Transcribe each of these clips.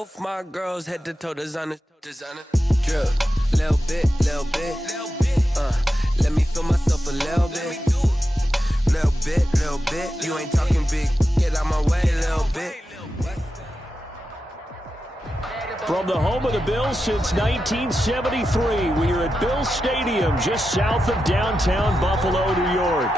Both my girls head to toe designer. Drip, little bit. Let me feel myself a little bit. Little bit. You ain't talking big. Get out my way, little bit. From the home of the Bills since 1973, we are at Bills Stadium just south of downtown Buffalo, New York.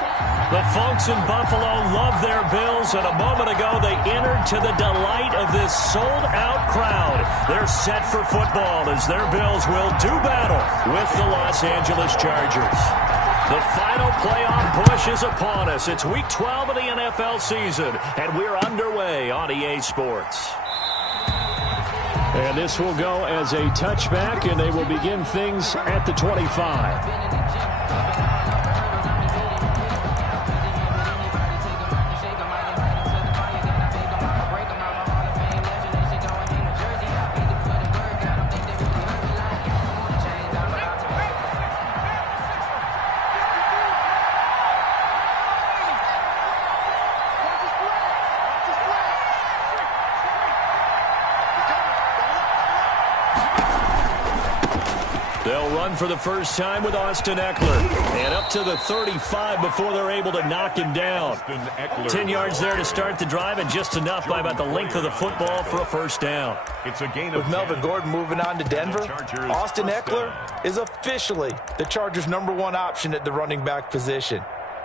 The folks in Buffalo love their Bills, and a moment ago they entered to the delight of this sold-out crowd. They're set for football as their Bills will do battle with the Los Angeles Chargers. The final playoff push is upon us. It's Week 12 of the NFL season, and we're underway on EA Sports. And this will go as a touchback, and they will begin things at the 25. For the first time with Austin Eckler. And up to the 35 before they're able to knock him down. 10 yards there to start the drive, and just enough by about the length of the football for a first down. It's a gain with Melvin Gordon moving on to Denver. Austin Eckler is officially the Chargers' #1 option at the running back position.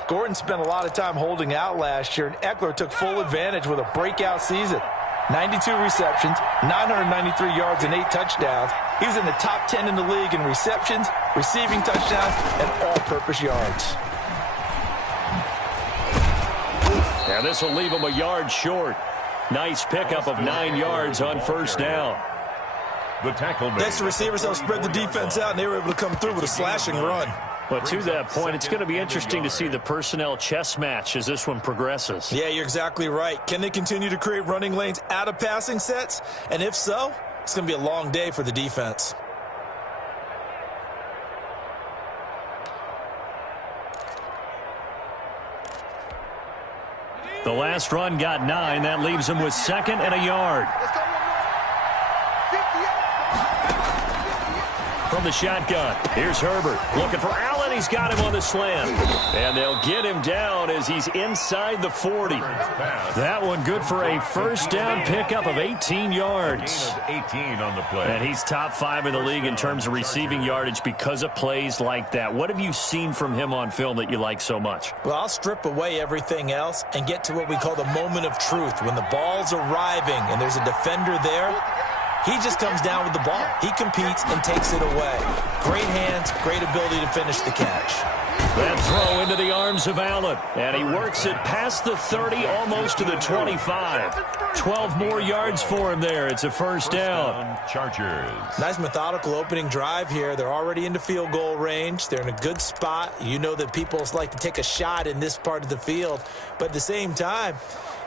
Gordon spent a lot of time holding out last year, and Eckler took full advantage with a breakout season. 92 receptions, 993 yards, and 8 touchdowns. He was in the top 10 in the league in receptions, receiving touchdowns, and all-purpose yards. Now this will leave him a yard short. Nice pickup of 9 yards on first down. The tackle made. Next, the receivers helped spread the defense out, and they were able to come through with a slashing run. But to that point, it's going to be interesting to see the personnel chess match as this one progresses. Yeah, you're exactly right. Can they continue to create running lanes out of passing sets? And if so, it's going to be a long day for the defense. The last run got 9. That leaves him with 2nd and a yard. From the shotgun, here's Herbert looking for Allen. He's got him on the slant. And they'll get him down as he's inside the 40. That one good for a first down pickup of 18 yards. 18 on the play. And he's top 5 in the league in terms of receiving yardage because of plays like that. What have you seen from him on film that you like so much? Well, I'll strip away everything else and get to what we call the moment of truth. When the ball's arriving and there's a defender there, he just comes down with the ball. He competes and takes it away. Great hands, great ability to finish the catch. That throw into the arms of Allen. And he works it past the 30, almost to the 25. 12 more yards for him there. It's a first down. Chargers. Nice methodical opening drive here. They're already into field goal range. They're in a good spot. You know that people like to take a shot in this part of the field. But at the same time,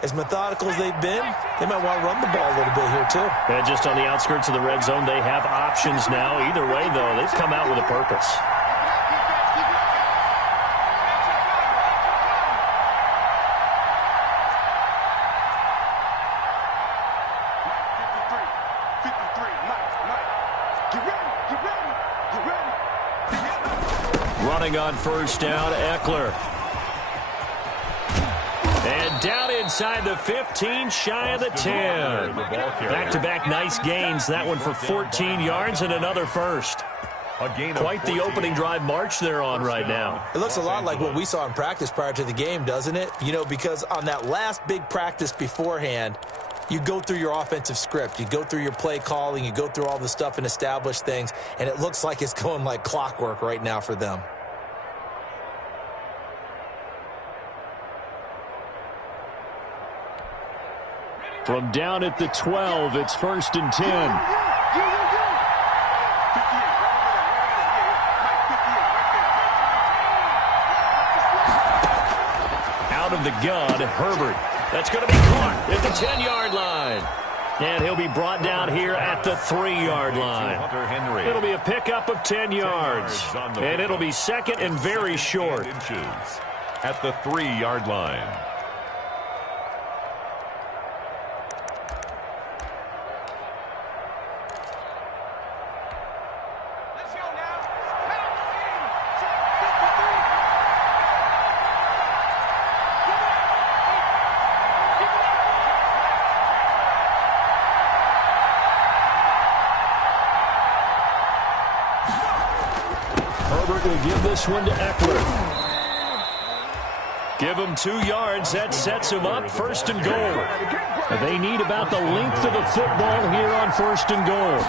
as methodical as they've been, they might want to run the ball a little bit here, too. And just on the outskirts of the red zone, they have options now. Either way, though, they've come out with a purpose. Running on first down, Eckler. And down inside the 15, shy of the 10. Back-to-back nice gains. That one for 14 yards and another first. Quite the opening drive march they're on right now. It looks a lot like what we saw in practice prior to the game, doesn't it? You know, because on that last big practice beforehand, you go through your offensive script. You go through your play calling. You go through all the stuff and establish things. And it looks like it's going like clockwork right now for them. From down at the 12, it's 1st and 10. Out of the gun, Herbert. That's going to be caught at the 10-yard line. And he'll be brought down here at the 3-yard line. It'll be a pickup of 10 yards. And it'll be second and very short. At the 3-yard line. York will give this one to Eckler. Give him 2 yards. That sets him up. 1st and goal. They need about the length of the football here on 1st and goal.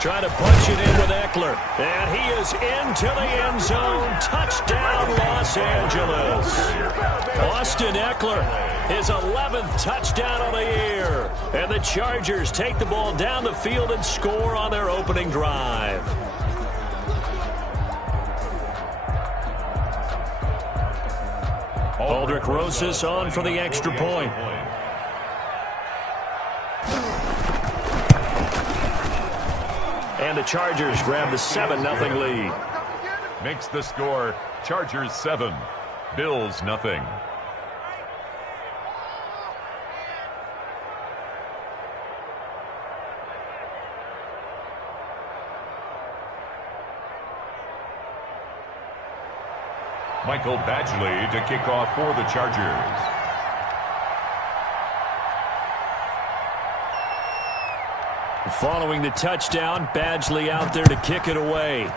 Try to punch it in with Eckler. And he is into the end zone. Touchdown, Los Angeles. Austin Eckler, his 11th touchdown of the year. And the Chargers take the ball down the field and score on their opening drive. Aldrich Rosas on for the extra point. And the Chargers grab the 7-0 lead. Makes the score Chargers 7, Bills nothing. Michael Badgley to kick off for the Chargers. Following the touchdown, Badgley out there to kick it away.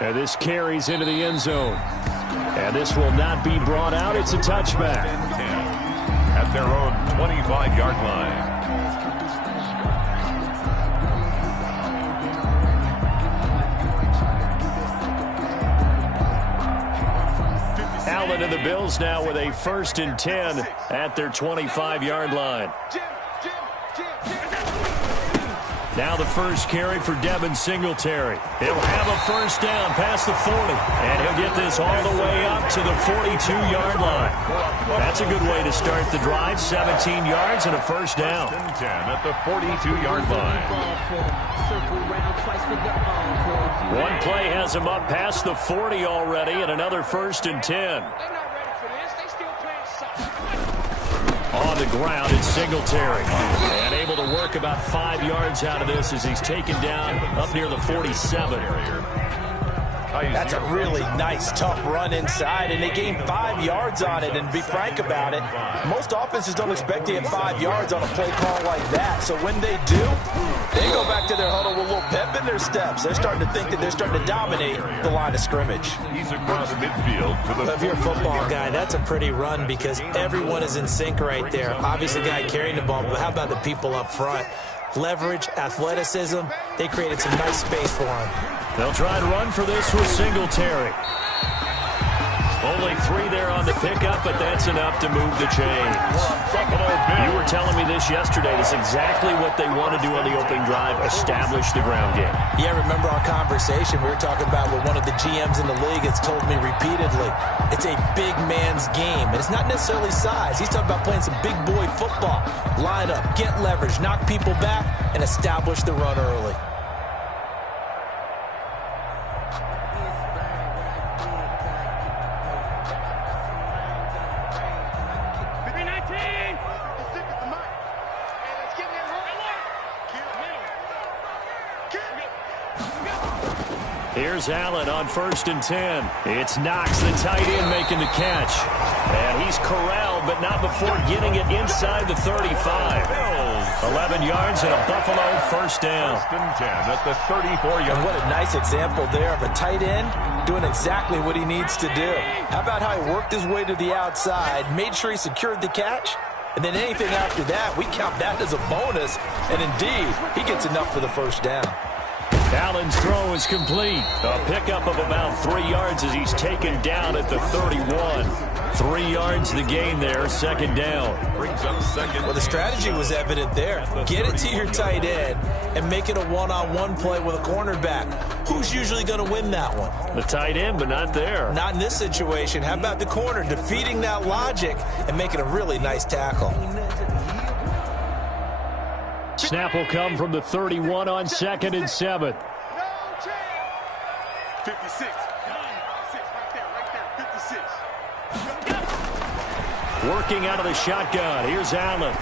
And this carries into the end zone. And this will not be brought out. It's a touchback. At their own 25-yard line. Allen and the Bills now with a 1st and 10 at their 25-yard line. Now the first carry for Devin Singletary. He'll have a 1st down past the 40. And he'll get this all the way up to the 42-yard line. That's a good way to start the drive. 17 yards and a 1st down. 10 at the 42-yard line. One play has him up past the 40 already, and another 1st and 10. On the ground, it's Singletary. And able to work about 5 yards out of this as he's taken down up near the 47. That's a really nice, tough run inside, and they gained 5 yards on it. And to be frank about it, most offenses don't expect to get 5 yards on a play call like that. So when they do, they go back to their huddle with a little pep in their steps. They're starting to think that they're starting to dominate the line of scrimmage. He's across midfield to the... If you're a football guy, that's a pretty run because everyone is in sync right there. Obviously, the guy carrying the ball, but how about the people up front? Leverage, athleticism, they created some nice space for him. They'll try to run for this with Singletary. Only 3 there on the pickup, but that's enough to move the chains. You were telling me this yesterday. It's exactly what they want to do on the opening drive, establish the ground game. Yeah, remember our conversation? We were talking about what one of the GMs in the league has told me repeatedly. It's a big man's game, and it's not necessarily size. He's talking about playing some big boy football. Line up, get leverage, knock people back, and establish the run early. Here's Allen on 1st and 10. It's Knox, the tight end, making the catch. And he's corralled, but not before getting it inside the 35. 11 yards and a Buffalo 1st down. 1st and 10 at the 34-yard line. And what a nice example there of a tight end doing exactly what he needs to do. How about how he worked his way to the outside, made sure he secured the catch, and then anything after that, we count that as a bonus. And indeed, he gets enough for the 1st down. Allen's throw is complete. A pickup of about 3 yards as he's taken down at the 31. 3 yards the gain there, 2nd down. Brings up 2nd. Well, the strategy was evident there. Get it to your tight end and make it a one-on-one play with a cornerback. Who's usually going to win that one? The tight end, but not there. Not in this situation. How about the corner defeating that logic and making a really nice tackle? Snap will come from the 31 on 2nd and 7. 56. Right there. 56. Working out of the shotgun. Here's Allen.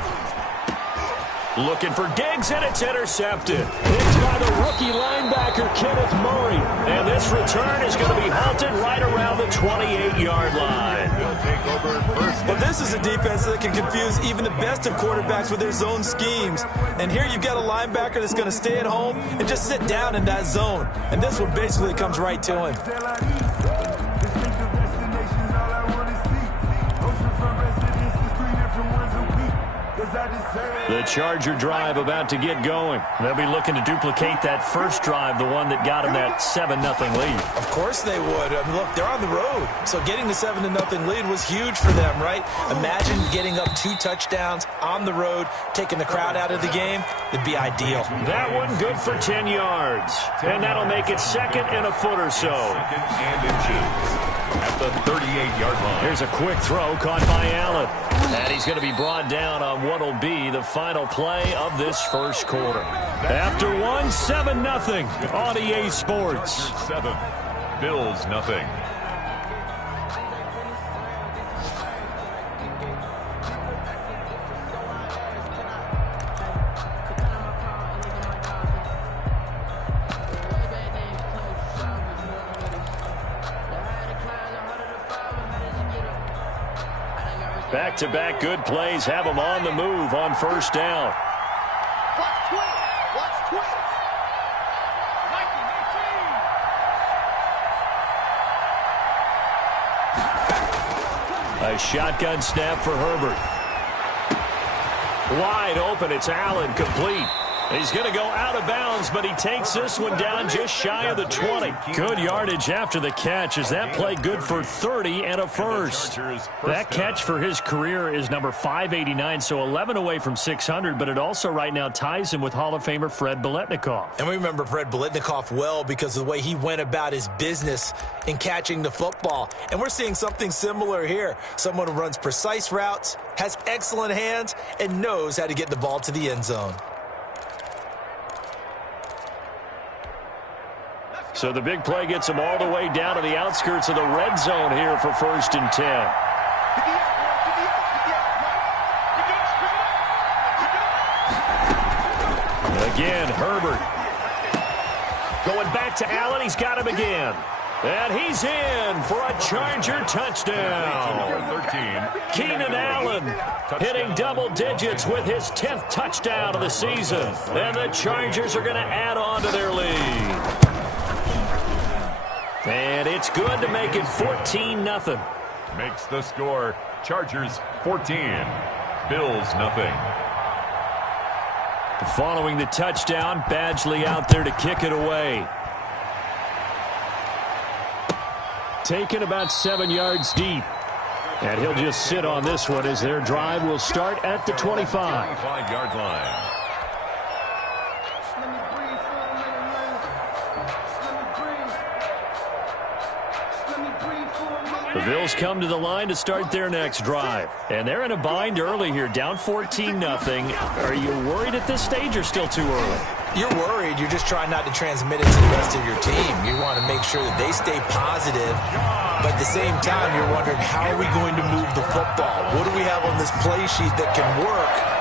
Looking for Diggs, and it's intercepted. It's by the rookie linebacker, Kenneth Murray. And this return is going to be halted right around the 28-yard line. Well, this is a defense that can confuse even the best of quarterbacks with their zone schemes. And here you've got a linebacker that's going to stay at home and just sit down in that zone. And this one basically comes right to him. The Charger drive about to get going. They'll be looking to duplicate that first drive, the one that got them that 7-0 lead. Of course they would. I mean, look, they're on the road. So getting the 7-0 lead was huge for them, right? Imagine getting up 2 touchdowns on the road, taking the crowd out of the game. It'd be ideal. That one good for 10 yards. And that'll make it 2nd and a foot or so. And inches at the 38-yard line. Here's a quick throw caught by Allen. And he's going to be brought down on what will be the final play of this first quarter. After 7-0 on EA Sports. 7, Bills nothing. Back-to-back good plays have them on the move on first down. Watch twist. Watch twist. A shotgun snap for Herbert. Wide open, it's Allen, complete. He's going to go out of bounds, but he takes this one down just shy of the 20. Good yardage after the catch as that play good for 30 and a first. That catch for his career is number 589, so 11 away from 600, but it also right now ties him with Hall of Famer Fred Biletnikoff. And we remember Fred Biletnikoff well because of the way he went about his business in catching the football. And we're seeing something similar here. Someone who runs precise routes, has excellent hands, and knows how to get the ball to the end zone. So the big play gets them all the way down to the outskirts of the red zone here for 1st and 10. Again, Herbert. Going back to Allen, he's got him again. And he's in for a Charger touchdown. 13. Keenan Allen hitting double digits with his 10th touchdown of the season. And the Chargers are going to add on to their lead. And it's good to make it 14-0. Makes the score. Chargers 14. Bills nothing. Following the touchdown, Badgley out there to kick it away. Taken about 7 yards deep. And he'll just sit on this one as their drive will start at the 25. 25-yard line. The Bills come to the line to start their next drive. And they're in a bind early here, down 14-0. Are you worried at this stage or still too early? You're worried. You're just trying not to transmit it to the rest of your team. You want to make sure that they stay positive. But at the same time, you're wondering, how are we going to move the football? What do we have on this play sheet that can work?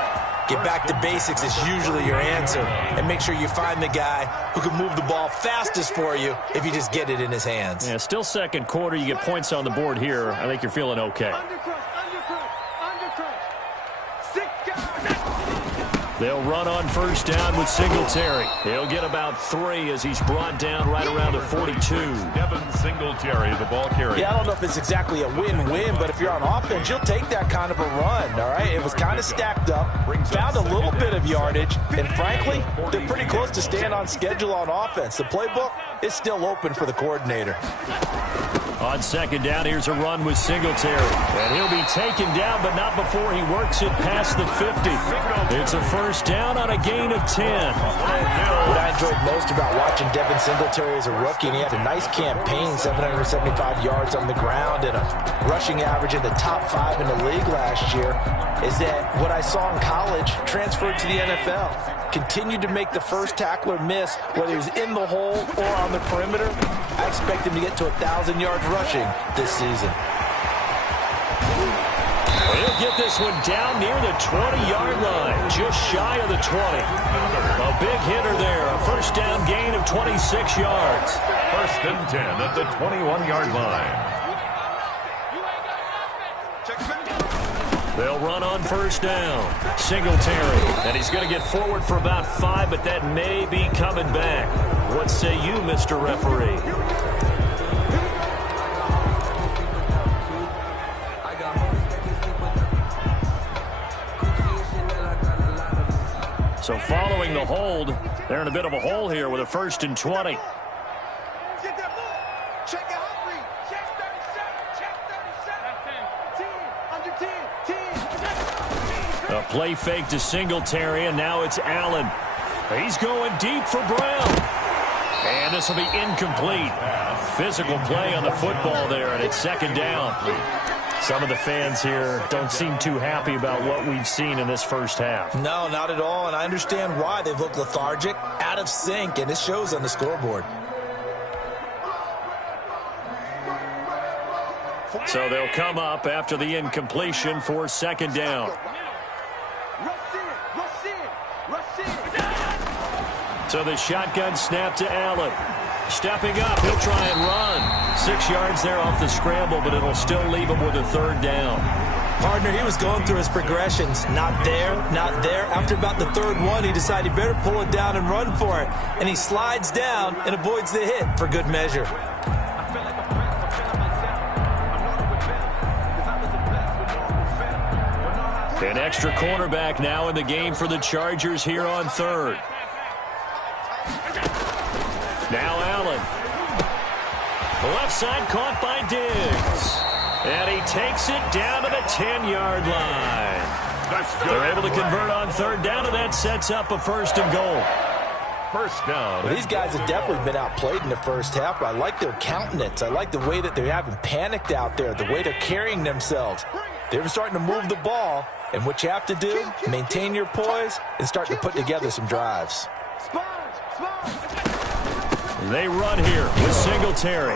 Get back to basics is usually your answer. And make sure you find the guy who can move the ball fastest for you if you just get it in his hands. Yeah, still second quarter. You get points on the board here. I think you're feeling okay. They'll run on first down with Singletary. He'll get about 3 as he's brought down right around the 42. Devin Singletary, the ball carrier. Yeah, I don't know if it's exactly a win-win, but if you're on offense, you'll take that kind of a run, all right? It was kind of stacked up, found a little bit of yardage, and frankly, they're pretty close to staying on schedule on offense. The playbook is still open for the coordinator. On second down, here's a run with Singletary. And he'll be taken down, but not before he works it past the 50. It's a first down on a gain of 10. What I enjoyed most about watching Devin Singletary as a rookie, and he had a nice campaign, 775 yards on the ground and a rushing average in the top 5 in the league last year, is that what I saw in college transferred to the NFL. Continued to make the first tackler miss, whether he's in the hole or on the perimeter. I expect him to get to 1,000 yards rushing this season. He'll get this one down near the 20-yard line, just shy of the 20. A big hitter there, a first down gain of 26 yards. First and 10 at the 21-yard line. They'll run on first down. Singletary, and he's going to get forward for about 5, but that may be coming back. What say you, Mr. Referee? So following the hold, they're in a bit of a hole here with a first and 20. A play fake to Singletary, and now it's Allen. He's going deep for Brown. And this will be incomplete. Physical play on the football there, and it's second down. Some of the fans here don't seem too happy about what we've seen in this first half. No, not at all, and I understand why. They've looked lethargic, out of sync, and it shows on the scoreboard. So they'll come up after the incompletion for second down. So the shotgun snap to Allen. Stepping up, he'll try and run. 6 yards there off the scramble, but it'll still leave him with a third down. Partner, he was going through his progressions. Not there, not there. After about the third one, he decided he better pull it down and run for it. And he slides down and avoids the hit for good measure. An extra cornerback now in the game for the Chargers here on third. Now Allen. Left side caught by Diggs. And he takes it down to the 10-yard line. They're able to convert on third down, and that sets up a first and goal. First down. Well, these guys have definitely been outplayed in the first half, but I like their countenance. I like the way that they haven't panicked out there, the way they're carrying themselves. They're starting to move the ball, and what you have to do, maintain your poise and start to put together some drives. They run here with Singletary.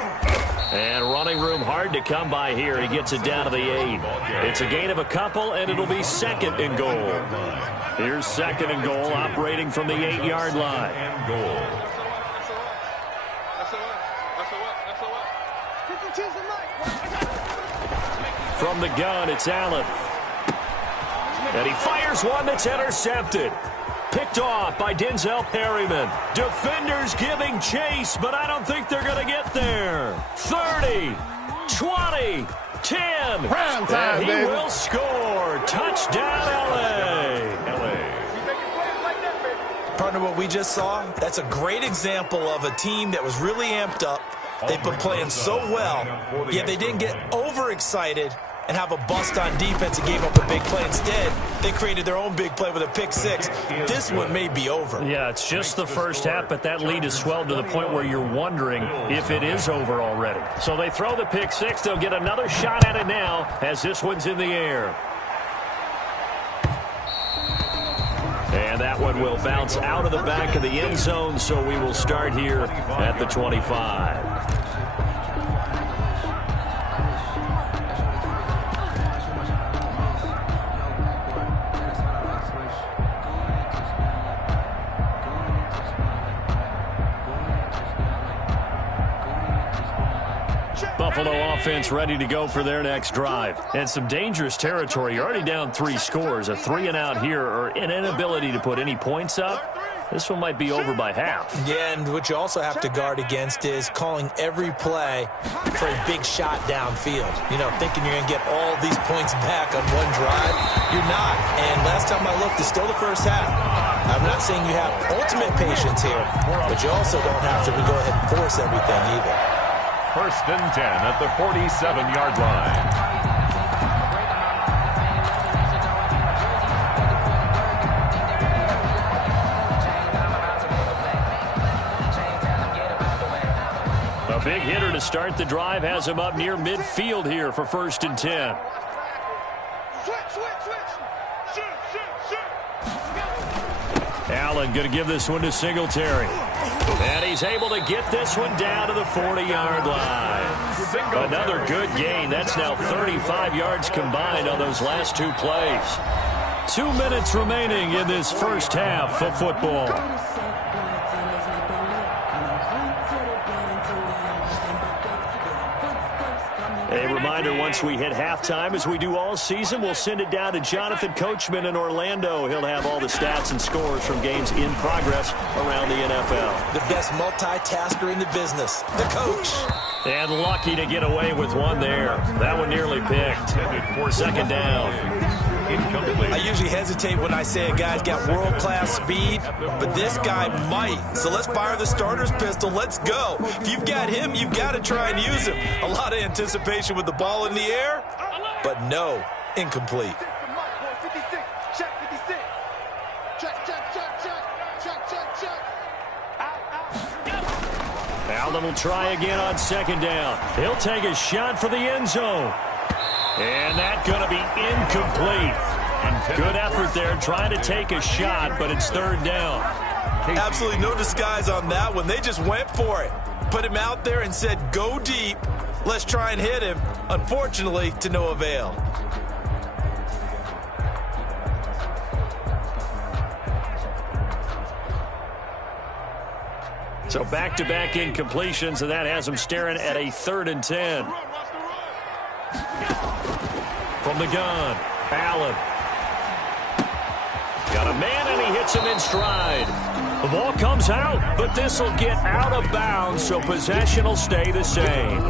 And running room hard to come by here. He gets it down to the 8. It's a gain of a couple, and it'll be second and goal. Here's second and goal, operating from the 8-yard line. From the gun, it's Allen. And he fires one that's intercepted. Picked off by Denzel Perryman. Defenders giving chase, but I don't think they're going to get there. 30, 20, 10. Prime time, and he baby. will score. Touchdown, L.A. Partner, what we just saw, that's a great example of a team that was really amped up. They've been playing so well, yet they didn't get overexcited and have a bust on defense and gave up a big play. Instead, they created their own big play with a pick six. This one may be over. Yeah, it's just the first half, but that lead has swelled to the point where you're wondering if it is over already. So they throw the pick six. They'll get another shot at it now as this one's in the air. And that one will bounce out of the back of the end zone, so we will start here at the 25. Buffalo offense ready to go for their next drive. And some dangerous territory. You're already down 3 scores. A 3 and out here, or an inability to put any points up. This one might be over by half. Yeah, and what you also have to guard against is calling every play for a big shot downfield. You know, thinking you're going to get all these points back on one drive. You're not. And last time I looked, it's still the first half. I'm not saying you have ultimate patience here, but you also don't have to go ahead and force everything either. First and 10 at the 47-yard line. A big hitter to start the drive has him up near midfield here for first and 10. Allen going to give this one to Singletary. And he's able to get this one down to the 40-yard line. Another good gain. That's now 35 yards combined on those last two plays. 2 minutes remaining in this first half of football. A reminder, once we hit halftime, as we do all season, we'll send it down to Jonathan Coachman in Orlando. He'll have all the stats and scores from games in progress around the NFL. The best multitasker in the business, the coach. And lucky to get away with one there. That one nearly picked. Second down. I usually hesitate when I say a guy's got world-class speed, but this guy might. So let's fire the starter's pistol. Let's go. If you've got him, you've got to try and use him. A lot of anticipation with the ball in the air, but no, incomplete. Allen will try again on second down. He'll take a shot for the end zone. And that's going to be incomplete. Good effort there trying to take a shot, but it's third down. Absolutely no disguise on that one. They just went for it. Put him out there and said, go deep. Let's try and hit him. Unfortunately, to no avail. So back-to-back incompletions, and that has him staring at a 3rd and 10. From the gun, Allen. Got a man, and he hits him in stride. The ball comes out, but this will get out of bounds, so possession will stay the same.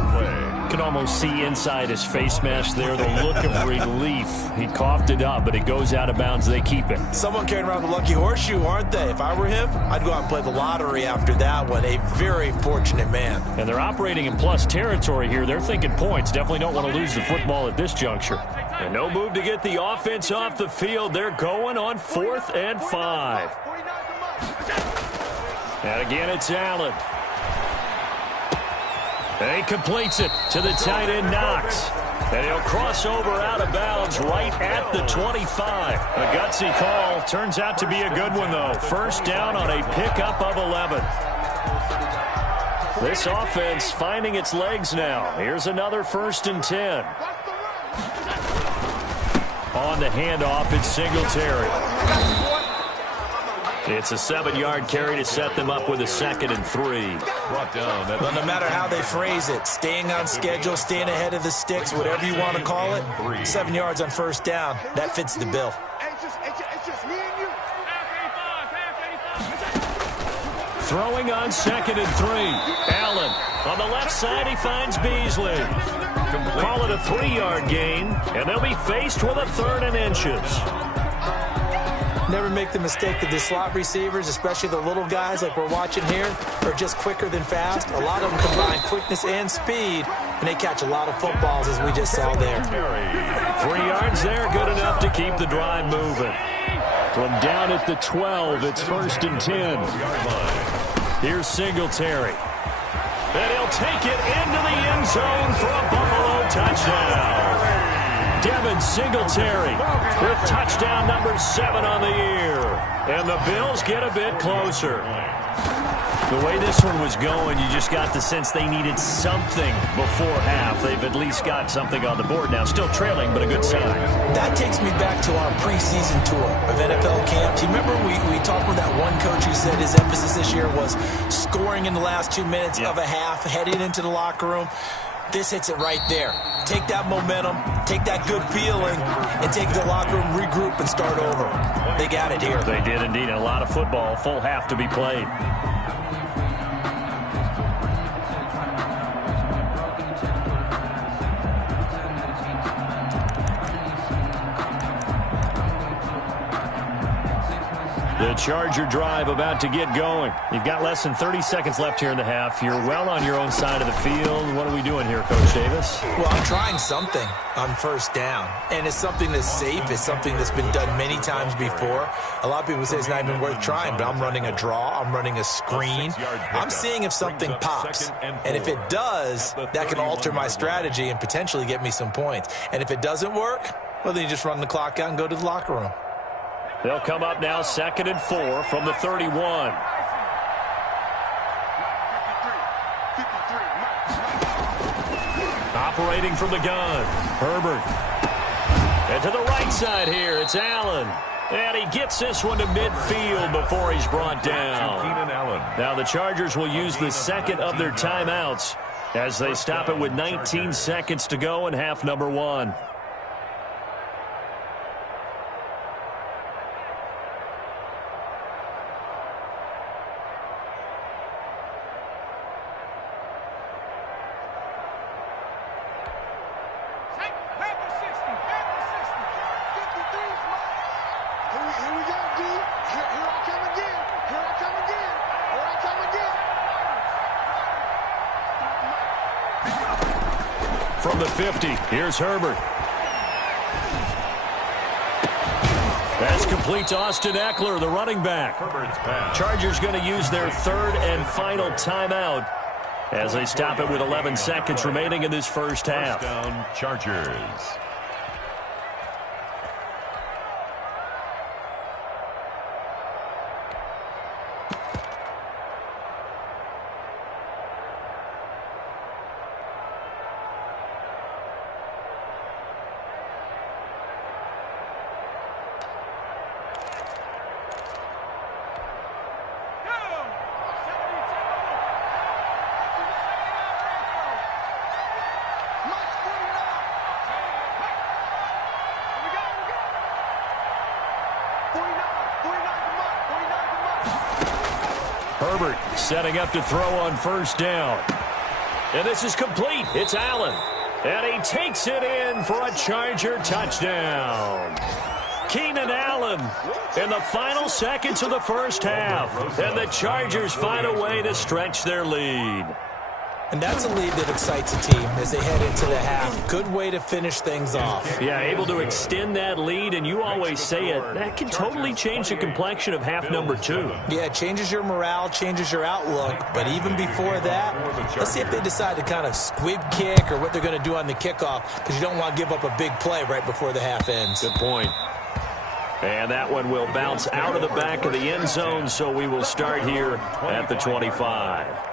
You can almost see inside his face mask there the look of relief. He coughed it up, but it goes out of bounds. They keep it. Someone carrying around the lucky horseshoe, aren't they? If I were him, I'd go out and play the lottery after that one. A very fortunate man. And they're operating in plus territory here. They're thinking points. Definitely don't want to lose the football at this juncture. And no move to get the offense off the field. They're going on 4th and 5. And again, it's Allen. And he completes it to the tight end, Knox. And he'll cross over out of bounds right at the 25. A gutsy call. Turns out to be a good one, though. First down on a pickup of 11. This offense finding its legs now. Here's another 1st and 10. On the handoff, it's Singletary. It's a 7-yard carry to set them up with a 2nd and 3. Well, no matter how they phrase it, staying on schedule, staying ahead of the sticks, whatever you want to call it, 7 yards on first down, that fits the bill. Throwing on 2nd and 3. Allen on the left side, he finds Beasley. Call it a 3-yard gain, and they'll be faced with a 3rd and inches. Never make the mistake that the slot receivers, especially the little guys like we're watching here, are just quicker than fast. A lot of them combine quickness and speed, and they catch a lot of footballs, as we just saw there. 3 yards there, good enough to keep the drive moving. From down at the 12, it's 1st and 10. Here's Singletary. And he'll take it into the end zone for a Buffalo touchdown. Devin Singletary with touchdown number 7 on the year. And the Bills get a bit closer. The way this one was going, you just got the sense they needed something before half. They've at least got something on the board now. Still trailing, but a good sign. That takes me back to our preseason tour of NFL camps. You remember we talked with that one coach who said his emphasis this year was scoring in the last 2 minutes of a half, heading into the locker room. This hits it right there. Take that momentum, take that good feeling, and take the locker room, regroup, and start over. They got it here. They did indeed. A lot of football, full half to be played. The Charger drive about to get going. You've got less than 30 seconds left here in the half. You're well on your own side of the field. What are we doing here, Coach Davis? Well, I'm trying something on first down, and it's something that's safe. It's something that's been done many times before. A lot of people say it's not even worth trying, but I'm running a draw. I'm running a screen. I'm seeing if something pops, and if it does, that can alter my strategy and potentially get me some points. And if it doesn't work, well, then you just run the clock out and go to the locker room. They'll come up now 2nd and 4 from the 31. Operating from the gun, Herbert. And to the right side here, it's Allen. And he gets this one to midfield before he's brought down. Now the Chargers will use the second of their timeouts as they stop it with 19 seconds to go in half number 1. From the 50, here's Herbert. That's complete to Austin Eckler, the running back. Chargers going to use their third and final timeout as they stop it with 11 seconds remaining in this first half. First down, Chargers. Herbert setting up to throw on first down. And this is complete. It's Allen. And he takes it in for a Charger touchdown. Keenan Allen in the final seconds of the first half. And the Chargers find a way to stretch their lead. And that's a lead that excites a team as they head into the half. Good way to finish things off. Yeah, able to extend that lead, and you always say it, that can totally change the complexion of half number 2. Yeah, it changes your morale, changes your outlook. But even before that, let's see if they decide to kind of squib kick or what they're going to do on the kickoff, because you don't want to give up a big play right before the half ends. Good point. And that one will bounce out of the back of the end zone, so we will start here at the 25.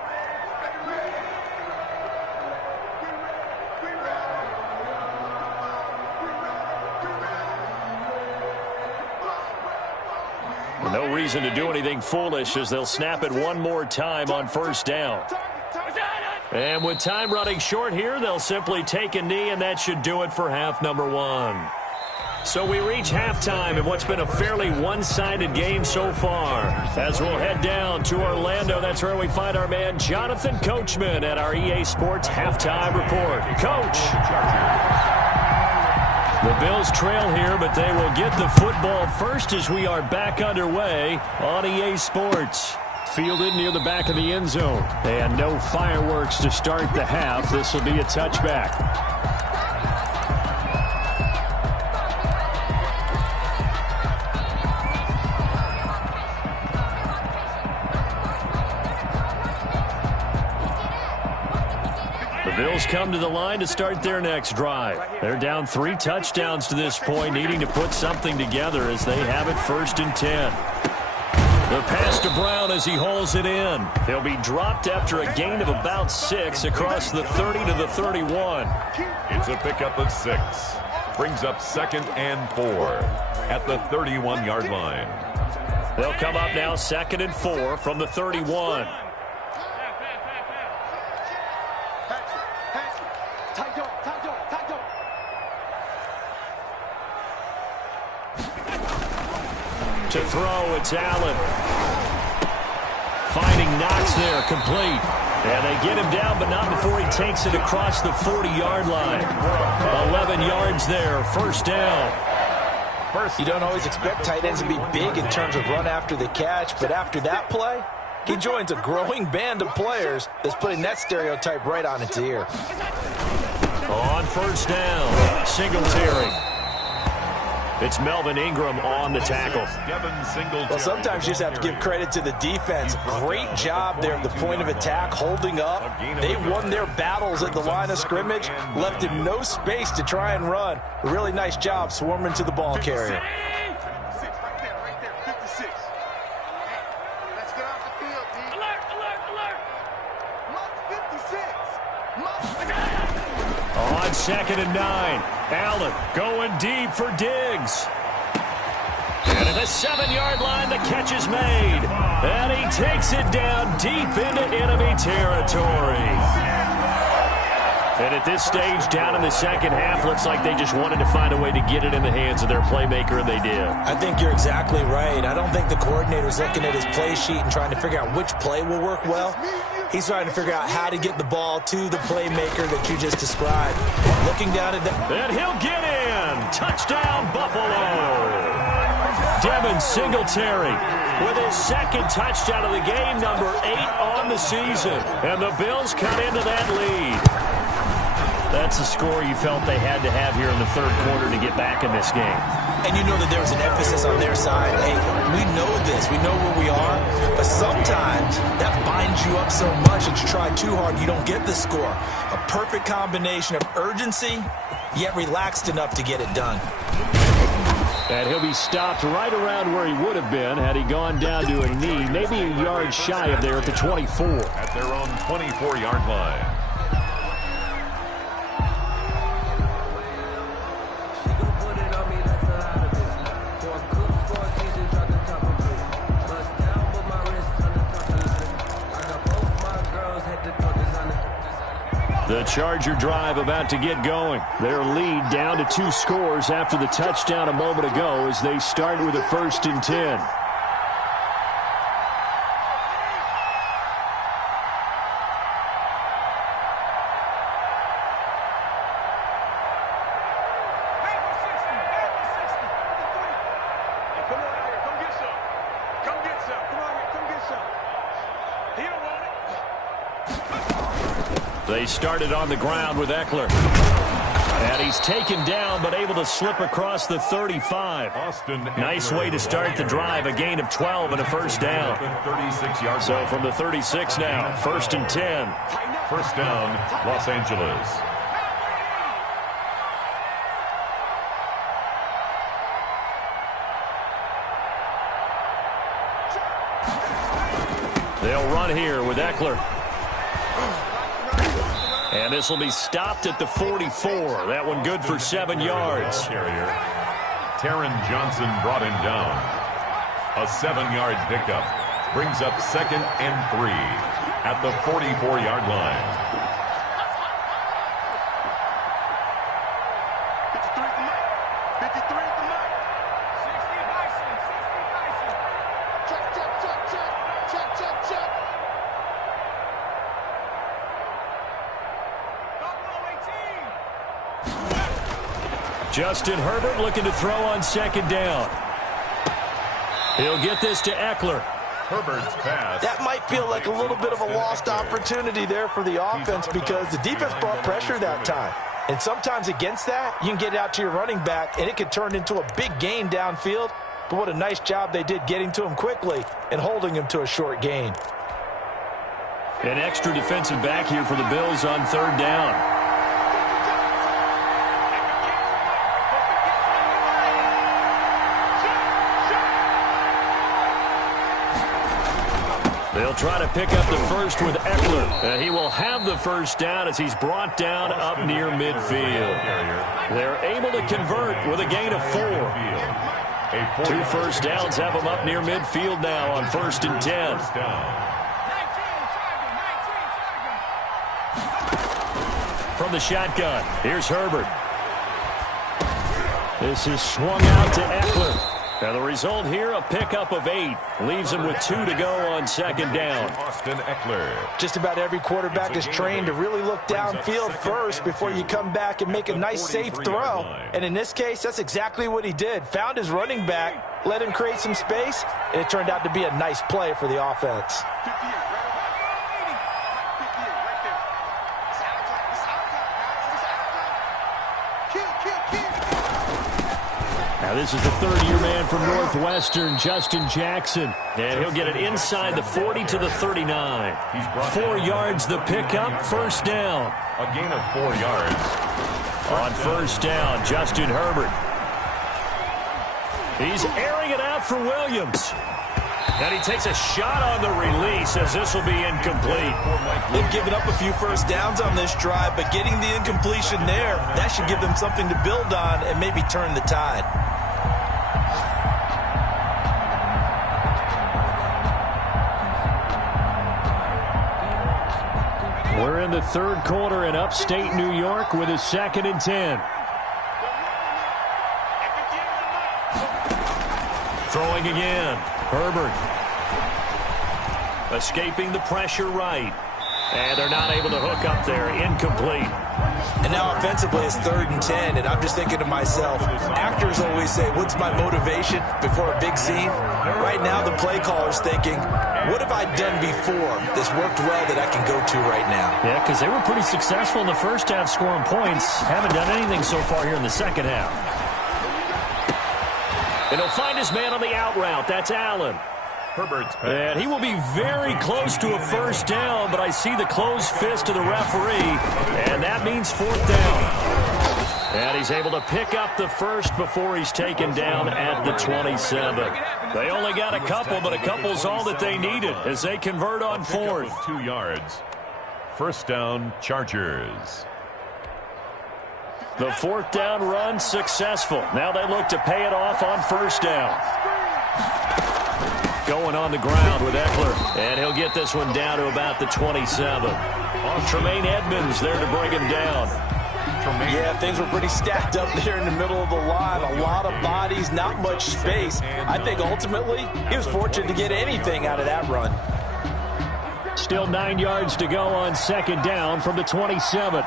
No reason to do anything foolish as they'll snap it one more time on first down. And with time running short here, they'll simply take a knee, and that should do it for half number 1. So we reach halftime in what's been a fairly one-sided game so far. As we'll head down to Orlando, that's where we find our man Jonathan Coachman at our EA Sports Halftime Report. Coach. The Bills trail here, but they will get the football first as we are back underway on EA Sports. Fielded near the back of the end zone. And no fireworks to start the half. This will be a touchback. Bills come to the line to start their next drive. They're down 3 touchdowns to this point, needing to put something together as they have it 1st and 10. The pass to Brown as he hauls it in. He'll be dropped after a gain of about 6 across the 30 to the 31. It's a pickup of 6. Brings up 2nd and 4 at the 31-yard line. They'll come up now 2nd and 4 from the 31. To throw, it's Allen. Finding Knox there, complete. And they get him down, but not before he takes it across the 40-yard line. 11 yards there, first down. You don't always expect tight ends to be big in terms of run after the catch, but after that play, he joins a growing band of players that's putting that stereotype right on its ear. On first down, Singletary. It's Melvin Ingram on the tackle. Well, sometimes you just have to give credit to the defense. Great job there at the point of attack, holding up. They won their battles at the line of scrimmage, left him no space to try and run. A really nice job swarming to the ball carrier. on 2nd and 9. Allen going deep for Diggs. And at the 7-yard line, the catch is made. And he takes it down deep into enemy territory. And at this stage, down in the second half, looks like they just wanted to find a way to get it in the hands of their playmaker, and they did. I think you're exactly right. I don't think the coordinator's looking at his play sheet and trying to figure out which play will work well. He's trying to figure out how to get the ball to the playmaker that you just described. Looking down at that. And he'll get in. Touchdown, Buffalo. Devin Singletary with his second touchdown of the game, number 8 on the season. And the Bills cut into that lead. That's a score you felt they had to have here in the third quarter to get back in this game. And you know that there was an emphasis on their side. Hey, we know this. We know where we are. But sometimes that binds you up so much that you try too hard, you don't get the score. A perfect combination of urgency, yet relaxed enough to get it done. And he'll be stopped right around where he would have been had he gone down to a knee, maybe a yard shy of there at the 24. At their own 24-yard line. The Charger drive about to get going. Their lead down to 2 scores after the touchdown a moment ago as they start with a 1st and 10. They started on the ground with Eckler. And he's taken down but able to slip across the 35. Nice way to start the drive. A gain of 12 and a 1st down. So from the 36 now, 1st and 10. 1st down, Los Angeles. They'll run here with Eckler. And this will be stopped at the 44. That one good for 7 yards. Taron Johnson brought him down. A 7-yard pickup brings up 2nd and 3 at the 44-yard line. 53 at the mark. 60 Bison. 60 Bison. Check. Justin Herbert looking to throw on 2nd down. He'll get this to Eckler. Herbert's pass. That might feel like a little bit of a lost opportunity there for the offense because the defense brought pressure that time. And sometimes against that, you can get out to your running back, and it could turn into a big gain downfield. But what a nice job they did getting to him quickly and holding him to a short gain. An extra defensive back here for the Bills on 3rd down. They'll try to pick up the 1st with Eckler. He will have the 1st down as he's brought down up near midfield. They're able to convert with a gain of 4. 2 1st downs have them up near midfield now on 1st and 10. From the shotgun, here's Herbert. This is swung out to Eckler. And the result here, a pickup of 8. Leaves him with 2 to go on 2nd down. Austin Eckler. Just about every quarterback is trained to really look downfield first before you come back and make a nice, safe throw. And in this case, that's exactly what he did. Found his running back, let him create some space, and it turned out to be a nice play for the offense. Now this is the 3rd-year man from Northwestern, Justin Jackson. And he'll get it inside the 40 to the 39. 4 yards the pickup, 1st down. A gain of 4 yards. On 1st down, Justin Herbert. He's airing it out for Williams. And he takes a shot on the release as this will be incomplete. They've given up a few first downs on this drive, but getting the incompletion there, that should give them something to build on and maybe turn the tide. We're in the third quarter in upstate New York with a 2nd and 10. Throwing again. Herbert. Escaping the pressure right. And they're not able to hook up there. Incomplete. And now offensively it's 3rd and 10, and I'm just thinking to myself, actors always say, what's my motivation before a big scene? Right now the play caller's thinking, what have I done before that's worked well that I can go to right now? Yeah, because they were pretty successful in the first half scoring points. Haven't done anything so far here in the second half. And he'll find his man on the out route. That's Allen. Herbert's pass. And he will be very close to a first down, but I see the closed fist of the referee, and that means 4th down. And he's able to pick up the first before he's taken down at the 27. They only got a couple, but a couple's all that they needed as they convert on 4th. 2 yards. First down, Chargers. The 4th down run successful. Now they look to pay it off on first down. Going on the ground with Eckler, and he'll get this one down to about the 27. Tremaine Edmonds there to bring him down. Yeah, things were pretty stacked up there in the middle of the line. A lot of bodies, not much space. I think ultimately he was fortunate to get anything out of that run. Still 9 yards to go on 2nd down from the 27.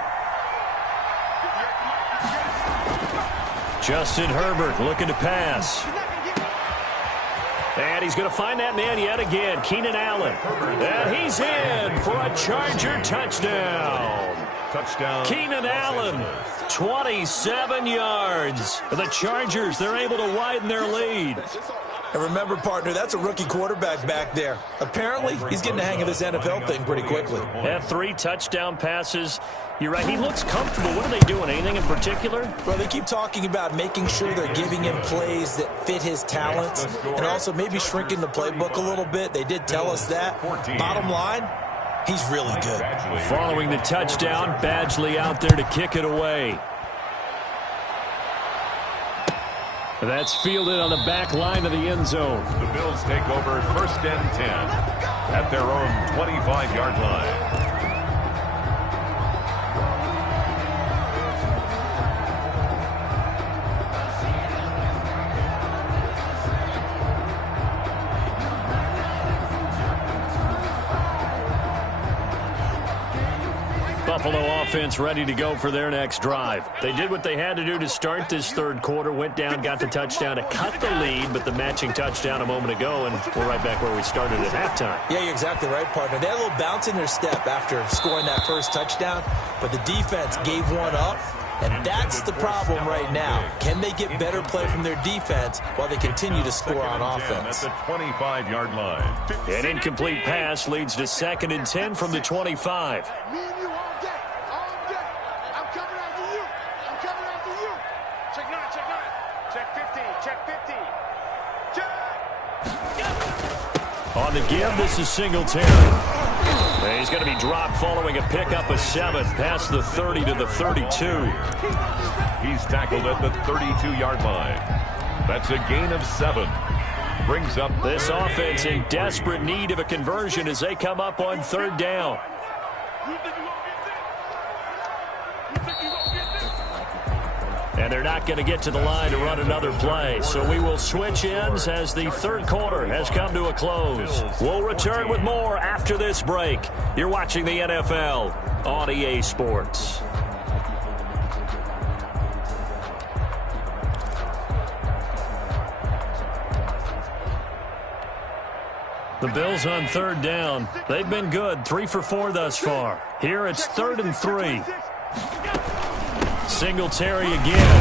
Justin Herbert looking to pass. And he's going to find that man yet again, Keenan Allen. And he's in for a Charger touchdown. Keenan Allen, 27 yards. The Chargers, they're able to widen their lead. And remember, partner, that's a rookie quarterback back there. Apparently, he's getting the hang of this NFL thing pretty quickly. Yeah, 3 touchdown passes. You're right, he looks comfortable. What are they doing? Anything in particular? Well, they keep talking about making sure they're giving him plays that fit his talents and also maybe shrinking the playbook a little bit. They did tell us that. Bottom line, he's really good. Following the touchdown, Badgley out there to kick it away. That's fielded on the back line of the end zone. The Bills take over 1st and 10 at their own 25-yard line. Buffalo offense ready to go for their next drive. They did what they had to do to start this third quarter, went down, got the touchdown to cut the lead, but the matching touchdown a moment ago, and we're right back where we started at halftime. Yeah, you're exactly right, partner. They had a little bounce in their step after scoring that first touchdown, but the defense gave one up, and that's the problem right now. Can they get better play from their defense while they continue to score on offense? At the 25-yard line. An incomplete pass leads to 2nd and 10 from the 25. On the give, this is Singletary. And he's going to be dropped following a pickup of 7 past the 30 to the 32. He's tackled at the 32-yard line. That's a gain of 7. Brings up this offense in desperate need of a conversion as they come up on 3rd down. And they're not going to get to the line to run another play. So we will switch ends as the third quarter has come to a close. We'll return with more after this break. You're watching the NFL on EA Sports. The Bills on 3rd down. They've been good, 3 for 4 thus far. Here it's 3rd and 3. Singletary again.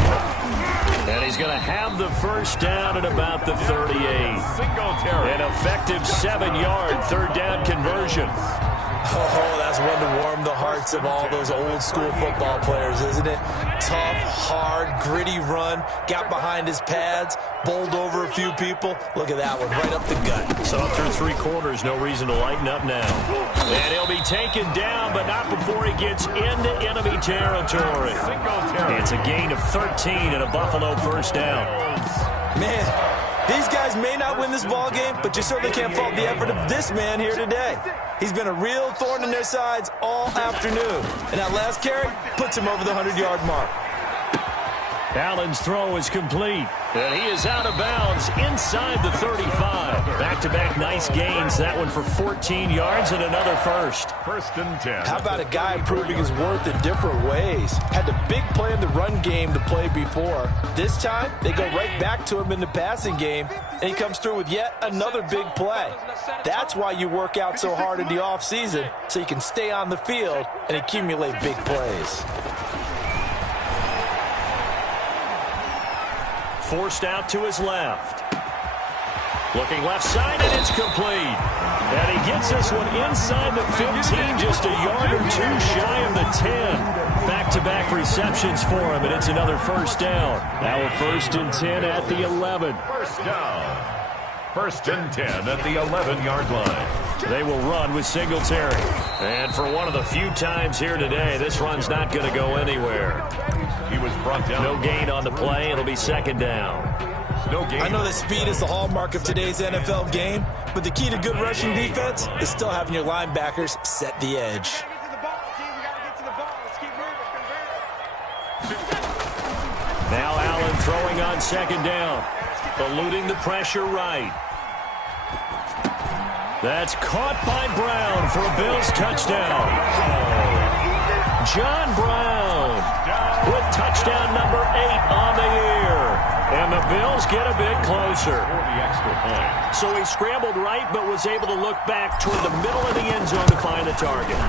And he's going to have the first down at about the 38. Singletary. An effective 7-yard 3rd down conversion. Oh, that's one to warm the hearts of all those old school football players, isn't it? Tough, hard, gritty run, got behind his pads, bowled over a few people. Look at that one, right up the gut. So through 3 quarters, no reason to lighten up now. And he'll be taken down, but not before he gets into enemy territory. It's a gain of 13 and a Buffalo first down. Man, these guys may not win this ball game, but you certainly can't fault the effort of this man here today. He's been a real thorn in their sides all afternoon. And that last carry puts him over the 100-yard mark. Allen's throw is complete, and he is out of bounds inside the 35. Back-to-back nice gains, that one for 14 yards and another first. First and 10. How about a guy proving his worth in different ways? Had the big play in the run game to play before. This time, they go right back to him in the passing game, and he comes through with yet another big play. That's why you work out so hard in the offseason, so you can stay on the field and accumulate big plays. Forced out to his left. Looking left side, and it's complete. And he gets this one inside the 15, just a yard or two shy of the 10. Back-to-back receptions for him, and it's another first down. Now a 1st and 10 at the 11. First down. 1st and 10 at the 11-yard line. They will run with Singletary. And for one of the few times here today, this run's not going to go anywhere. He was brought down. No gain on the play. It'll be 2nd down. No gain. I know that speed is the hallmark of today's NFL game, but the key to good rushing defense is still having your linebackers set the edge. Now Allen throwing on 2nd down. Eluding the pressure right. That's caught by Brown for a Bills touchdown. John Brown with touchdown number 8 on the year. And the Bills get a bit closer. So he scrambled right, but was able to look back toward the middle of the end zone to find the target.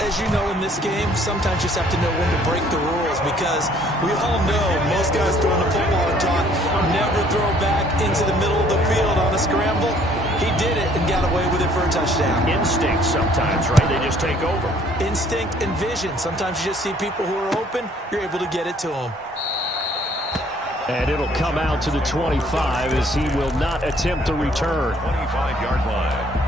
As you know, in this game, sometimes you just have to know when to break the rules, because we all know most guys throwing the football are taught never throw back into the middle of the field on a scramble. He did it and got away with it for a touchdown. Instinct sometimes, right? They just take over. Instinct and vision. Sometimes you just see people who are open, you're able to get it to them. And it'll come out to the 25 as he will not attempt to return. 25-yard line.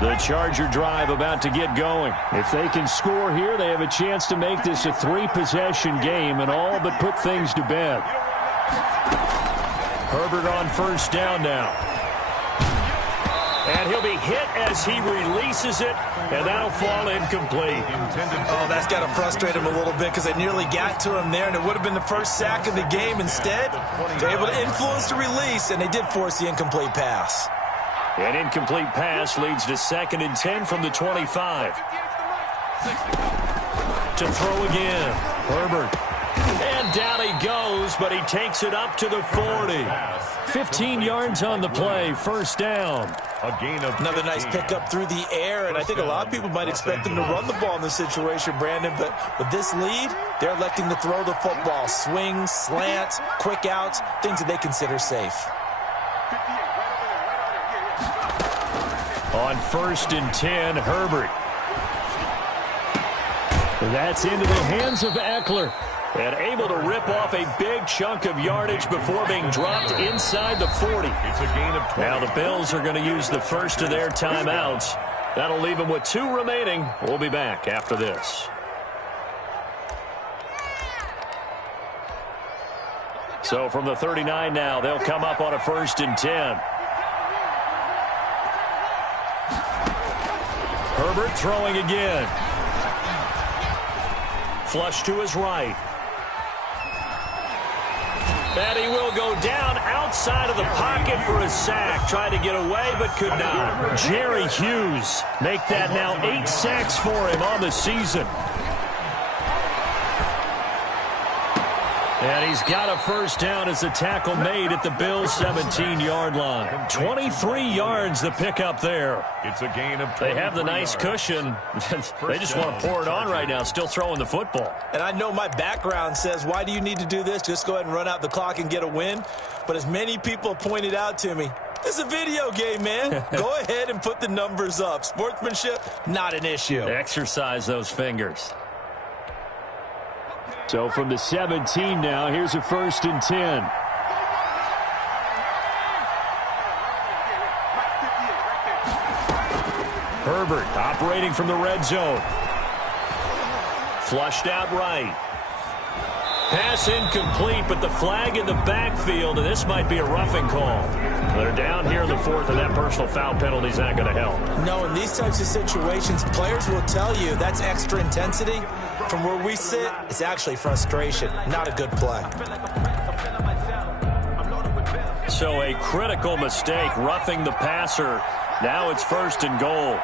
The Charger drive about to get going. If they can score here, they have a chance to make this a 3-possession game and all but put things to bed. Herbert on 1st down now. And he'll be hit as he releases it, and that'll fall incomplete. Oh, that's got to frustrate him a little bit, because they nearly got to him there, and it would have been the first sack of the game. Instead, they're able to influence the release, and they did force the incomplete pass. An incomplete pass leads to 2nd and 10 from the 25. To throw again. Herbert. And down he goes, but he takes it up to the 40. 15 yards on the play, 1st down. A gain of another nice pickup through the air, and I think a lot of people might expect them to run the ball in this situation, Brandon, but with this lead, they're electing to throw the football. Swings, slants, quick outs, things that they consider safe. On 1st and 10, Herbert. That's into the hands of Eckler. And able to rip off a big chunk of yardage before being dropped inside the 40. It's a gain of 20. Now the Bills are going to use the first of their timeouts. That'll leave them with 2 remaining. We'll be back after this. So from the 39 now, they'll come up on a 1st and 10. Herbert throwing again. Flush to his right. And he will go down outside of the pocket for a sack. Tried to get away, but could not. Jerry Hughes make that now 8 sacks for him on the season. And he's got a first down as the tackle made at the Bills' 17-yard line. 23 yards the pickup there. It's a gain of 23 They have the nice cushion. They just want to pour it on right now, still throwing the football. And I know my background says, why do you need to do this? Just go ahead and run out the clock and get a win. But as many people pointed out to me, it's a video game, man. Go ahead and put the numbers up. Sportsmanship, not an issue. Exercise those fingers. So from the 17 now, here's a 1st and 10. Herbert operating from the red zone. Flushed out right. Pass incomplete, but the flag in the backfield, and this might be a roughing call. They're down here in the 4th, and that personal foul penalty is not going to help. No, in these types of situations, players will tell you that's extra intensity. From where we sit, it's actually frustration, not a good play. So a critical mistake, roughing the passer. Now it's 1st and goal.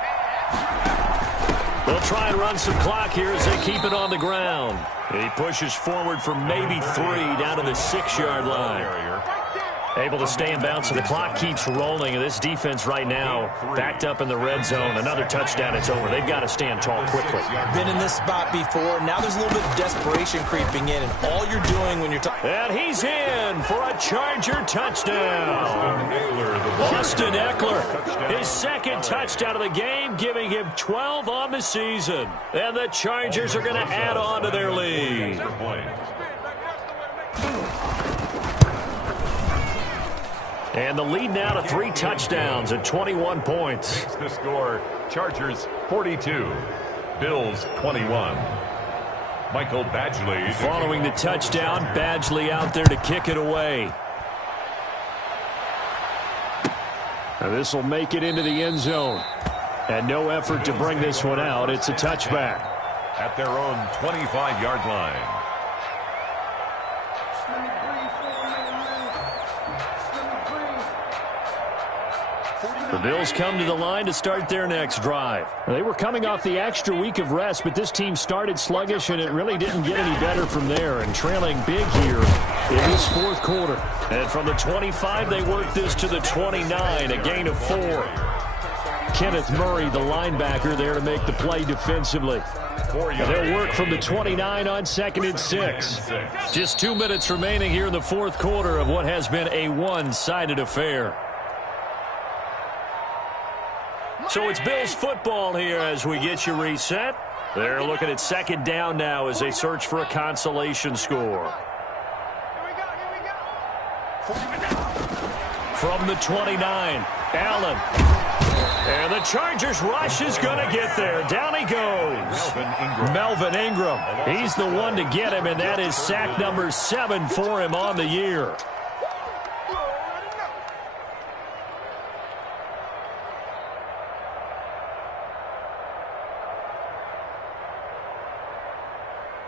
They'll try and run some clock here as they keep it on the ground. He pushes forward for maybe 3 down to the 6-yard line. Able to stay in bounds, so the clock keeps rolling. And this defense right now backed up in the red zone. Another touchdown, it's over. They've got to stand tall quickly. Been in this spot before. Now there's a little bit of desperation creeping in. And all you're doing when you're talking... And he's in for a Charger touchdown. Austin Eckler, his 2nd touchdown of the game, giving him 12 on the season. And the Chargers are going to add on to their lead. And the lead now to 3 touchdowns at 21 points. It's the score, Chargers 42, Bills 21. Michael Badgley. Following the touchdown, Badgley out there to kick it away. This will make it into the end zone. And no effort to bring this one out. It's a touchback. At their own 25-yard line. The Bills come to the line to start their next drive. They were coming off the extra week of rest, but this team started sluggish, and it really didn't get any better from there, and trailing big here in this 4th quarter. And from the 25, they work this to the 29, a gain of 4. Kenneth Murray, the linebacker, there to make the play defensively. They'll work from the 29 on 2nd and 6. Just 2 minutes remaining here in the 4th quarter of what has been a one-sided affair. So it's Bills football here as we get you reset. They're looking at 2nd down now as they search for a consolation score. From the 29, Allen. And the Chargers rush is going to get there. Down he goes. Melvin Ingram. He's the one to get him, and that is sack number 7 for him on the year.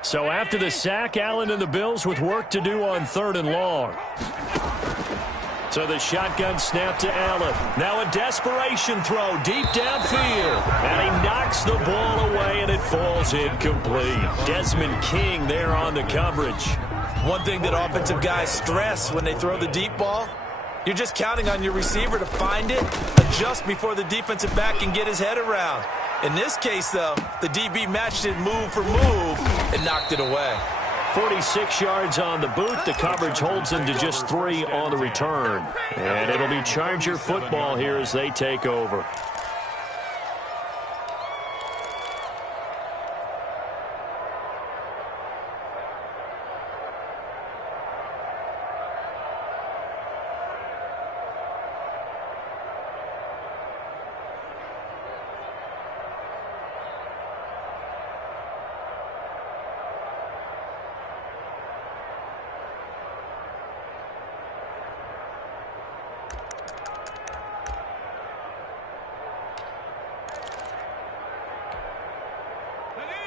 So after the sack, Allen and the Bills with work to do on 3rd and long. So the shotgun snap to Allen. Now a desperation throw deep downfield. And he knocks the ball away, and it falls incomplete. Desmond King there on the coverage. One thing that offensive guys stress when they throw the deep ball, you're just counting on your receiver to find it, adjust before the defensive back can get his head around. In this case, though, the DB matched it move for move and knocked it away. 46 yards on the boot. The coverage holds them to just 3 on the return. And it'll be Charger football here as they take over.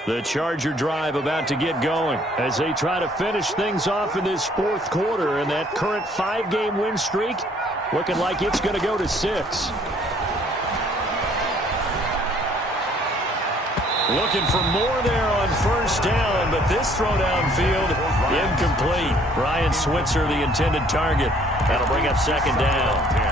The Charger drive about to get going as they try to finish things off in this 4th quarter, and that current 5-game win streak looking like it's going to go to 6. Looking for more there on 1st down, but this This throw downfield, incomplete. Ryan Switzer, the intended target. That'll bring up second down.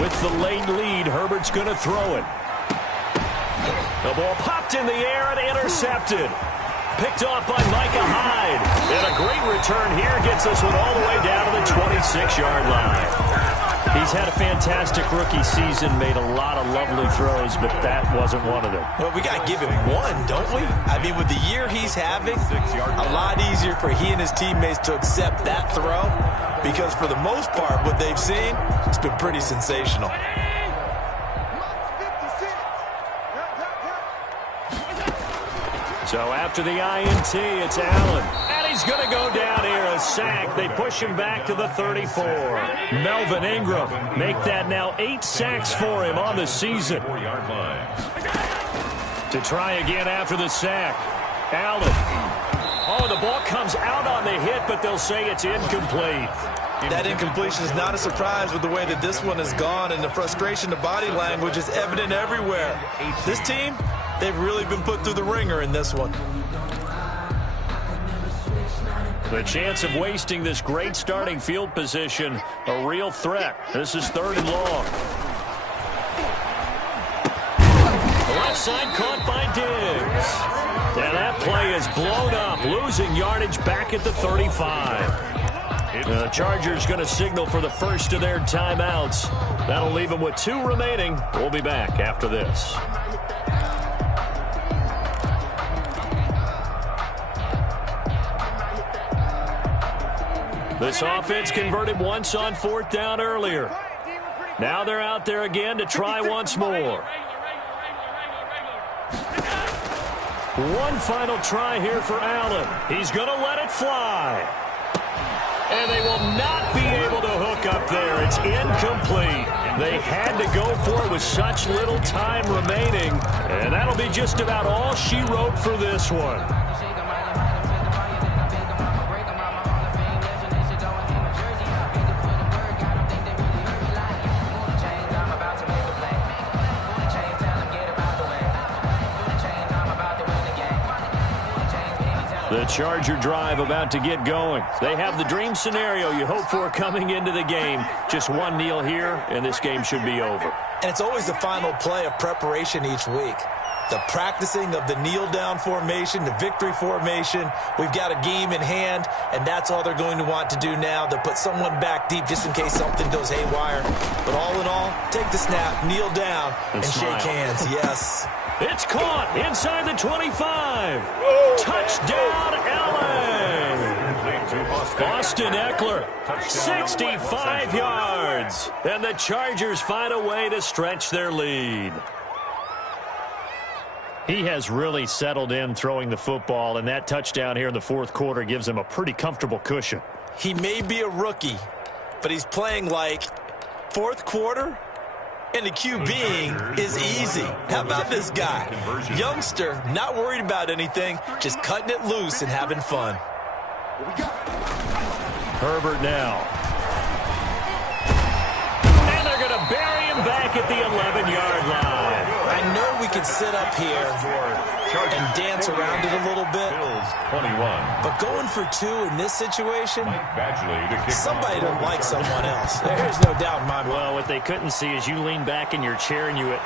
With the late lead, Herbert's going to throw it. The ball popped in the air and intercepted. Picked off by Micah Hyde. And a great return here gets this one all the way down to the 26-yard line. He's had a fantastic rookie season, made a lot of lovely throws, but that wasn't one of them. Well, we got to give him one, don't we? I mean, with the year he's having, a lot easier for he and his teammates to accept that throw, because for the most part, what they've seen, it's been pretty sensational. So after the INT, it's Allen. And he's going to go down here, a sack. They push him back to the 34. Melvin Ingram make that now 8 sacks for him on the season. To try again after the sack. Allen. Oh, the ball comes out on the hit, but they'll say it's incomplete. That incompletion is not a surprise with the way that this one has gone, and the frustration, the body language is evident everywhere. This team, they've really been put through the ringer in this one. The chance of wasting this great starting field position, a real threat. This is 3rd and long. The left side caught by Diggs. And that play is blown up, losing yardage back at the 35. The Chargers going to signal for the first of their timeouts. That'll leave them with 2 remaining. We'll be back after this. This offense converted once on 4th down earlier. Now they're out there again to try once more. One final try here for Allen. He's going to let it fly. And they will not be able to hook up there. It's incomplete. They had to go for it with such little time remaining. And that'll be just about all she wrote for this one. The Charger drive about to get going. They have the dream scenario you hope for coming into the game. Just one kneel here, and this game should be over. And it's always the final play of preparation each week. The practicing of the kneel-down formation, the victory formation. We've got a game in hand, and that's all they're going to want to do now. They'll put someone back deep just in case something goes haywire. But all in all, take the snap, kneel down, and shake hands. Yes. It's caught inside the 25. Whoa. Touchdown, LA. Austin Eckler, 65 yards. And the Chargers find a way to stretch their lead. He has really settled in throwing the football, and that touchdown here in the 4th quarter gives him a pretty comfortable cushion. He may be a rookie, but he's playing like 4th quarter. And the QBing is easy. How about this guy? Youngster, not worried about anything, just cutting it loose and having fun. Herbert now. And they're going to bury him back at the 11-yard line. I know we could sit up here and dance around it a little bit, but going for 2 in this situation, somebody doesn't like someone else. There's no doubt in my mind. Well, what they couldn't see is you lean back in your chair and you went,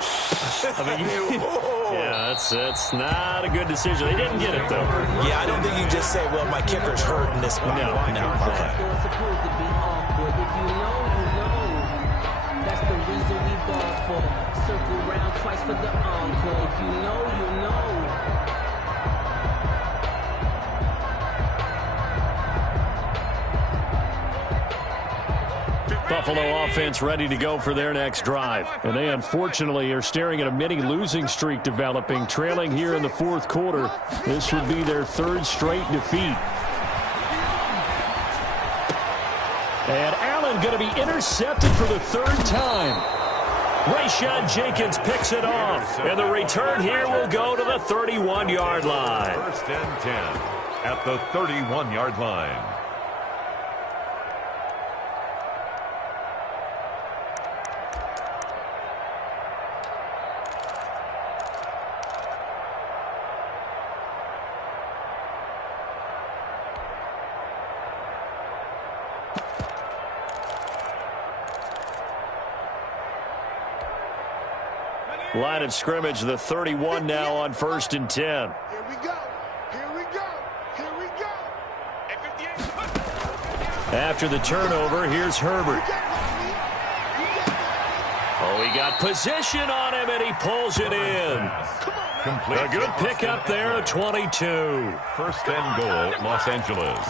yeah, that's not a good decision. They didn't get it, though. Yeah, I don't think you can just say, well, my kicker's hurt in this one. No. Okay. That's the reason we ball for. Circle round twice for the encore. If you know, you know. Buffalo offense ready to go for their next drive. And they unfortunately are staring at a mini losing streak developing, trailing here in the fourth quarter. This would be their third straight defeat. And Allen going to be intercepted for the third time. Rayshon Jenkins picks it off. And the return here will go to the 31-yard line. First and 10 at the 31-yard line. Line of scrimmage, the 31 now on 1st and 10. Here we go. Here we go. Here we go. After the turnover, here's Herbert. Oh, he got position on him, and he pulls it in. Complete. A good pickup there at 22. First and goal, Los Angeles.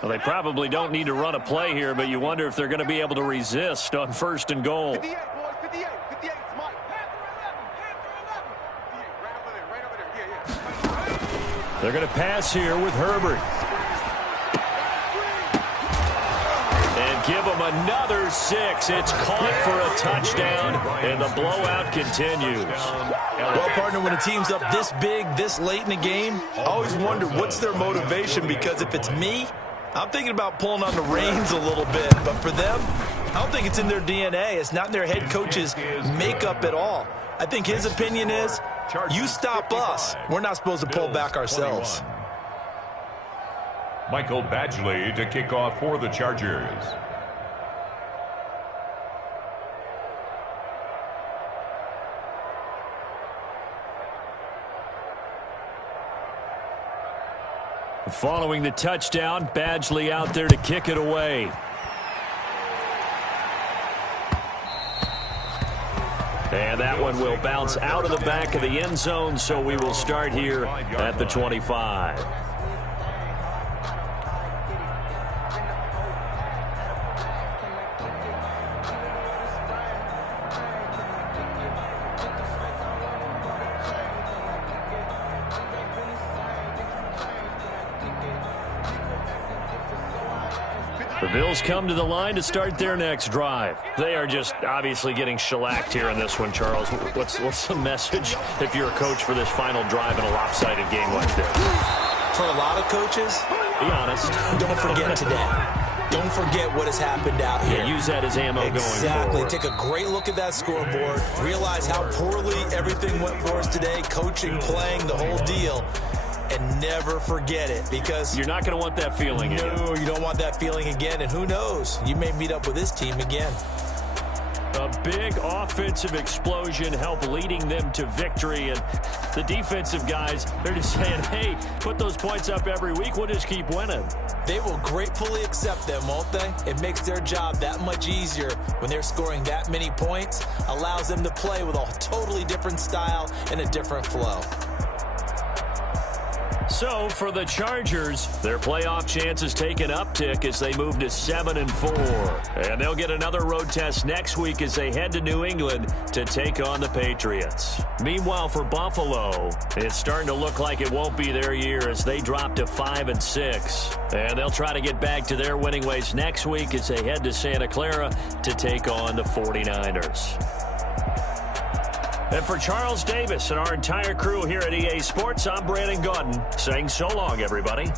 Well, they probably don't need to run a play here, but you wonder if they're going to be able to resist on 1st and goal. 58, boys. 58. 58. Smart. Panther 11. Panther 11. Right over there. Yeah. They're going to pass here with Herbert. And give them another 6. It's caught for a touchdown, and the blowout continues. Well, partner, when a team's up this big, this late in the game, I always wonder what's their motivation, because if it's me, I'm thinking about pulling on the reins a little bit. But for them, I don't think it's in their DNA. It's not in their head coach's makeup at all. I think his opinion is, you stop us, we're not supposed to pull back ourselves. Michael Badgley to kick off for the Chargers. Following the touchdown, Badgley out there to kick it away. And that one will bounce out of the back of the end zone, so we will start here at the 25. The Bills come to the line to start their next drive. They are just obviously getting shellacked here in this one, Charles. What's the message if you're a coach for this final drive in a lopsided game like this? For a lot of coaches, be honest. Don't forget today. Don't forget what has happened out here. Yeah, use that as ammo going forward. Exactly. Take a great look at that scoreboard. Realize how poorly everything went for us today. Coaching, playing, the whole deal. And never forget it, because you're not going to want that feeling again. No, you don't want that feeling again. And who knows? You may meet up with this team again. A big offensive explosion helped leading them to victory. And the defensive guys, they're just saying, hey, put those points up every week. We'll just keep winning. They will gratefully accept them, won't they? It makes their job that much easier when they're scoring that many points. Allows them to play with a totally different style and a different flow. So for the Chargers, their playoff chances take an uptick as they move to 7-4. And they'll get another road test next week as they head to New England to take on the Patriots. Meanwhile, for Buffalo, it's starting to look like it won't be their year as they drop to 5-6. And they'll try to get back to their winning ways next week as they head to Santa Clara to take on the 49ers. And for Charles Davis and our entire crew here at EA Sports, I'm Brandon Gaudin saying so long, everybody.